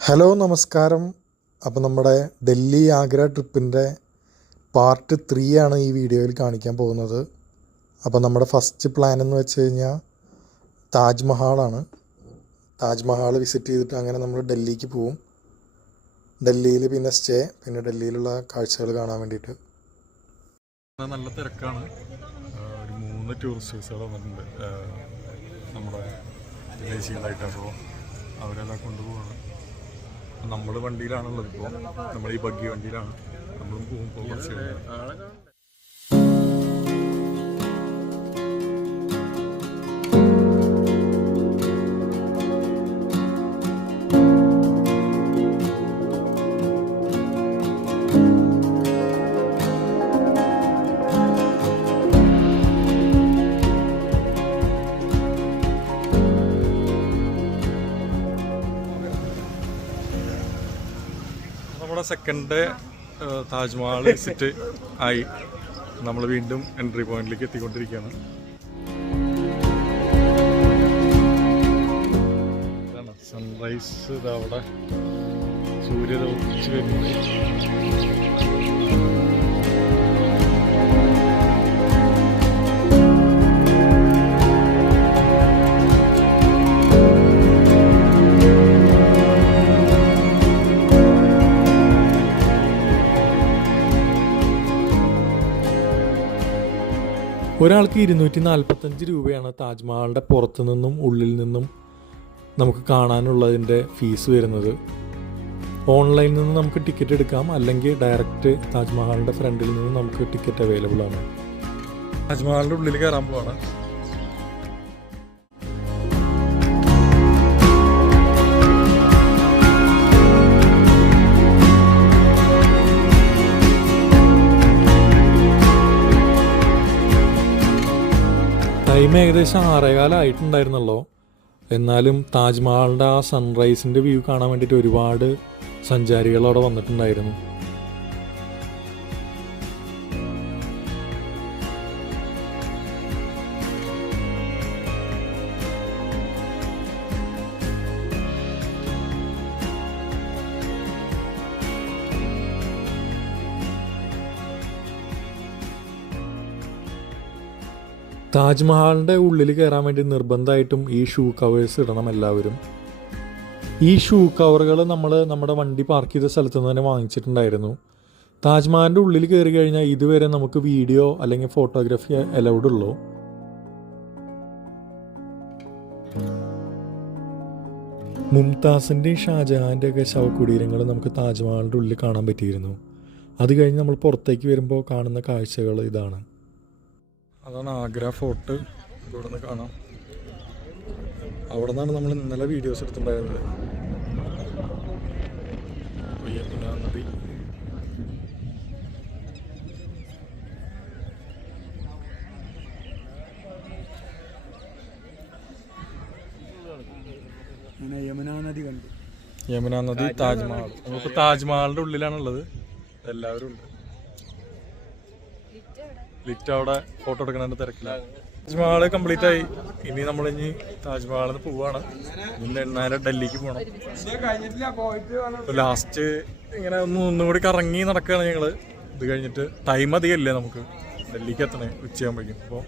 Hello നമസ്കാരം. അപ്പോൾ നമ്മുടെ ഡൽഹി ആഗ്ര ട്രിപ്പിൻ്റെ പാർട്ട് 3 ആണ് ഈ വീഡിയോയിൽ കാണിക്കാൻ പോകുന്നത്. അപ്പോൾ നമ്മുടെ ഫസ്റ്റ് പ്ലാൻ എന്ന് വെച്ച് കഴിഞ്ഞാൽ താജ്മഹാളാണ്. താജ്മഹാൾ വിസിറ്റ് ചെയ്തിട്ട് അങ്ങനെ നമ്മൾ ഡൽഹിക്ക് പോവും. ഡൽഹിയിൽ പിന്നെ സ്റ്റേ, പിന്നെ ഡൽഹിയിലുള്ള കാഴ്ചകൾ കാണാൻ വേണ്ടിയിട്ട്. നല്ല തിരക്കാണ്. ഒരു 3 ടൂറിസ്റ്റ് ബസ്സുകൾ വന്നിട്ടുണ്ട് നമ്മുടെ ദേശീയമായിട്ട്. അപ്പോൾ അവരെല്ലാം കൊണ്ടുപോവാണ്. നമ്മൾ വണ്ടിയിലാണുള്ളത്. ഇപ്പോൾ നമ്മൾ ഈ ബഗ്ഗി വണ്ടിയിലാണ് നമ്മളും പോകുമ്പോൾ കുറച്ച് നമ്മുടെ സെക്കൻഡ് താജ്മഹൽ വിസിറ്റ് ആയി. നമ്മൾ വീണ്ടും എൻട്രി പോയിന്റിലേക്ക് എത്തിക്കൊണ്ടിരിക്കുകയാണ്. ഇതാണ് സൺറൈസ്. ഇതവിടെ സൂര്യൻ ഉദിച്ച് വരുന്നത്. ഒരാൾക്ക് 245 രൂപയാണ് താജ്മഹലിൻ്റെ പുറത്തു നിന്നും ഉള്ളിൽ നിന്നും നമുക്ക് കാണാനുള്ളതിൻ്റെ ഫീസ് വരുന്നത്. ഓൺലൈനിൽ നിന്ന് നമുക്ക് ടിക്കറ്റ് എടുക്കാം, അല്ലെങ്കിൽ ഡയറക്റ്റ് താജ്മഹലിൻ്റെ ഫ്രണ്ടിൽ നിന്ന് നമുക്ക് ടിക്കറ്റ് അവൈലബിൾ ആണ്. താജ്മഹലിൻ്റെ ഉള്ളിൽ കയറാൻ പോവാണ്. ടൈം ഏകദേശം 6:15 ആയിട്ടുണ്ടായിരുന്നല്ലോ. എന്നാലും താജ്മഹലിൻ്റെ ആ സൺറൈസിൻ്റെ വ്യൂ കാണാൻ വേണ്ടിയിട്ട് ഒരുപാട് സഞ്ചാരികൾ അവിടെ വന്നിട്ടുണ്ടായിരുന്നു. താജ്മഹലിൻ്റെ ഉള്ളിൽ കയറാൻ വേണ്ടി നിർബന്ധമായിട്ടും ഈ ഷൂ കവേഴ്സ് ഇടണം എല്ലാവരും. ഈ ഷൂ കവറുകൾ നമ്മൾ നമ്മുടെ വണ്ടി പാർക്ക് ചെയ്ത സ്ഥലത്ത് നിന്ന് തന്നെ വാങ്ങിച്ചിട്ടുണ്ടായിരുന്നു. താജ്മഹലിൻ്റെ ഉള്ളിൽ കയറി കഴിഞ്ഞാൽ ഇതുവരെ നമുക്ക് വീഡിയോ അല്ലെങ്കിൽ ഫോട്ടോഗ്രാഫി അലൗഡ് ഉള്ളൂ. മുംതാസിൻ്റെയും ഷാജഹാൻ്റെ ഒക്കെ ശവകുടീരങ്ങൾ നമുക്ക് താജ്മഹലിൻ്റെ ഉള്ളിൽ കാണാൻ പറ്റിയിരുന്നു. അത് കഴിഞ്ഞ് നമ്മൾ പുറത്തേക്ക് വരുമ്പോൾ കാണുന്ന കാഴ്ചകൾ ഇതാണ്. അതാണ് ആഗ്ര ഫോർട്ട്. ഇവിടെ നിന്ന് കാണാം. അവിടെ നിന്നാണ് നമ്മൾ ഇന്നലെ വീഡിയോസ് എടുത്തിട്ടുണ്ടായിരുന്നത്. യമുന നദി. യമുന നദി, താജ്മഹൽ. നമുക്ക് താജ്മഹലിൻ്റെ ഉള്ളിലാണുള്ളത്. എല്ലാവരും ഉണ്ട്. ലിറ്റ് അവിടെ ഫോട്ടോ എടുക്കണതിൻ്റെ തിരക്കിലാണ്. താജ്മഹൽ കംപ്ലീറ്റ് ആയി. ഇനി നമ്മളിനി താജ്മഹലിൽ നിന്ന് പോവാണ്. ഇന്ന് നേരെ ഡൽഹിക്ക് പോകണം. ലാസ്റ്റ് ഇങ്ങനെ ഒന്നുകൂടി കറങ്ങി നടക്കുകയാണ് ഞങ്ങൾ. ഇത് കഴിഞ്ഞിട്ട് ടൈം അധികമല്ലേ നമുക്ക് ഡൽഹിക്ക് എത്തണേ, ഉച്ചയാകുമ്പോഴേക്കും. അപ്പോൾ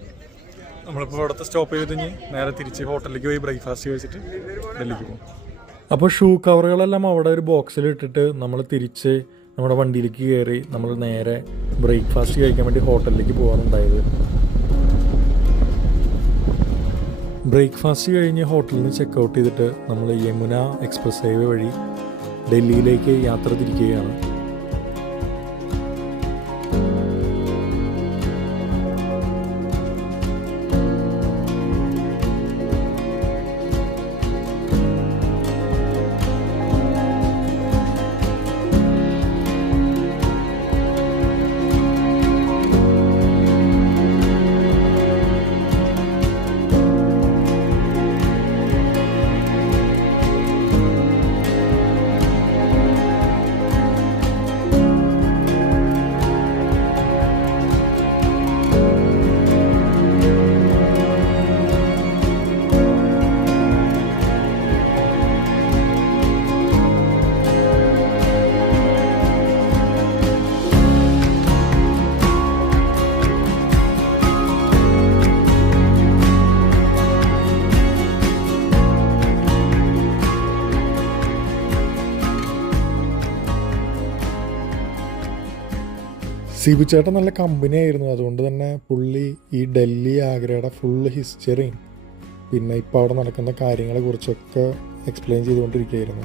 നമ്മളിപ്പോൾ ഇവിടുത്തെ സ്റ്റോപ്പ് ചെയ്തിട്ട് ഇനി നേരെ തിരിച്ച് ഹോട്ടലിലേക്ക് പോയി ബ്രേക്ക്ഫാസ്റ്റ് കഴിച്ചിട്ട് ഡൽഹിക്ക് പോകും. അപ്പോൾ ഷൂ കവറുകളെല്ലാം അവിടെ ഒരു ബോക്സിൽ ഇട്ടിട്ട് നമ്മൾ തിരിച്ച് നമ്മുടെ വണ്ടിയിലേക്ക് കയറി നമ്മൾ നേരെ ബ്രേക്ക്ഫാസ്റ്റ് കഴിക്കാൻ വേണ്ടി ഹോട്ടലിലേക്ക് പോകാനുണ്ടായത്. ബ്രേക്ക്ഫാസ്റ്റ് കഴിഞ്ഞ് ഹോട്ടലിൽ നിന്ന് ചെക്കൗട്ട് ചെയ്തിട്ട് നമ്മൾ യമുന എക്സ്പ്രസ് ഹൈവേ വഴി ഡൽഹിയിലേക്ക് യാത്ര തിരിക്കുകയാണ്. സിബു ചേട്ടൻ നല്ല കമ്പനി ആയിരുന്നു. അതുകൊണ്ട് തന്നെ പുള്ളി ഈ ഡൽഹി ആഗ്രയുടെ ഫുള്ള് ഹിസ്റ്ററിയും പിന്നെ ഇപ്പോൾ അവിടെ നടക്കുന്ന കാര്യങ്ങളെ കുറിച്ചൊക്കെ എക്സ്പ്ലെയിൻ ചെയ്തുകൊണ്ടിരിക്കുകയായിരുന്നു.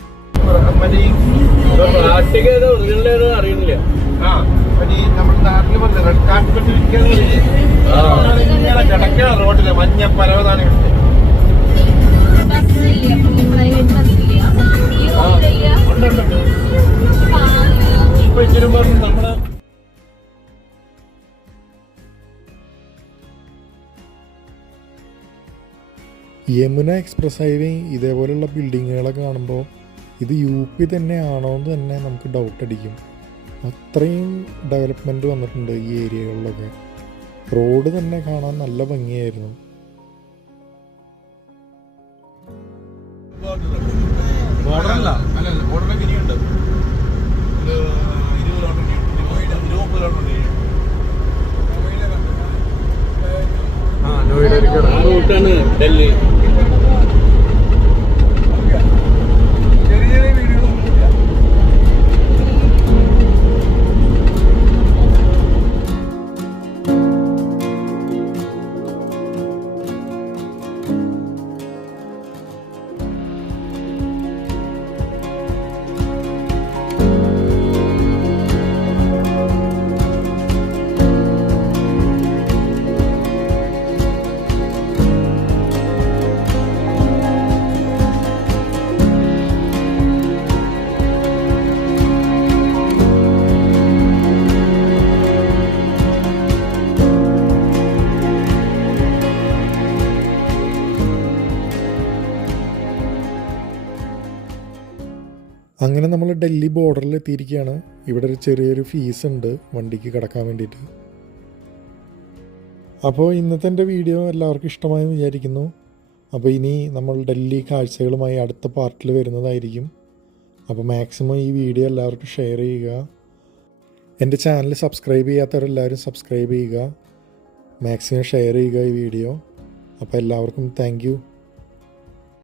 അറിയുന്നില്ല. റോഡില് മഞ്ഞ പരവതാണ് നമ്മുടെ യമുന എക്സ്പ്രസ് ഹൈവേ ഇതേപോലെയുള്ള ബിൽഡിങ്ങുകളൊക്കെ കാണുമ്പോൾ ഇത് UP തന്നെയാണോ എന്ന് തന്നെ നമുക്ക് ഡൗട്ട് അടിക്കും. അത്രയും ഡെവലപ്മെൻറ്റ് വന്നിട്ടുണ്ട് ഈ ഏരിയകളിലൊക്കെ. റോഡ് തന്നെ കാണാൻ നല്ല ഭംഗിയായിരുന്നു. ബോർഡറല്ല, ബോർഡറൊക്കെ ഇനിയുണ്ട്. റൂട്ടാണ് ഡൽഹി. അങ്ങനെ നമ്മൾ ഡൽഹി ബോർഡറിൽ എത്തിയിരിക്കുകയാണ്. ഇവിടെ ഒരു ചെറിയൊരു ഫീസ് ഉണ്ട് വണ്ടിക്ക് കിടക്കാൻ വേണ്ടിയിട്ട്. അപ്പോൾ ഇന്നത്തെ എൻ്റെ വീഡിയോ എല്ലാവർക്കും ഇഷ്ടമായെന്ന് വിചാരിക്കുന്നു. അപ്പോൾ ഇനി നമ്മൾ ഡൽഹി കാഴ്ചകളുമായി അടുത്ത പാർട്ടിൽ വരുന്നതായിരിക്കും. അപ്പോൾ മാക്സിമം ഈ വീഡിയോ എല്ലാവർക്കും ഷെയർ ചെയ്യുക. എൻ്റെ ചാനൽ സബ്സ്ക്രൈബ് ചെയ്യാത്തവരെല്ലാവരും സബ്സ്ക്രൈബ് ചെയ്യുക. മാക്സിമം ഷെയർ ചെയ്യുക ഈ വീഡിയോ. അപ്പോൾ എല്ലാവർക്കും താങ്ക് യു.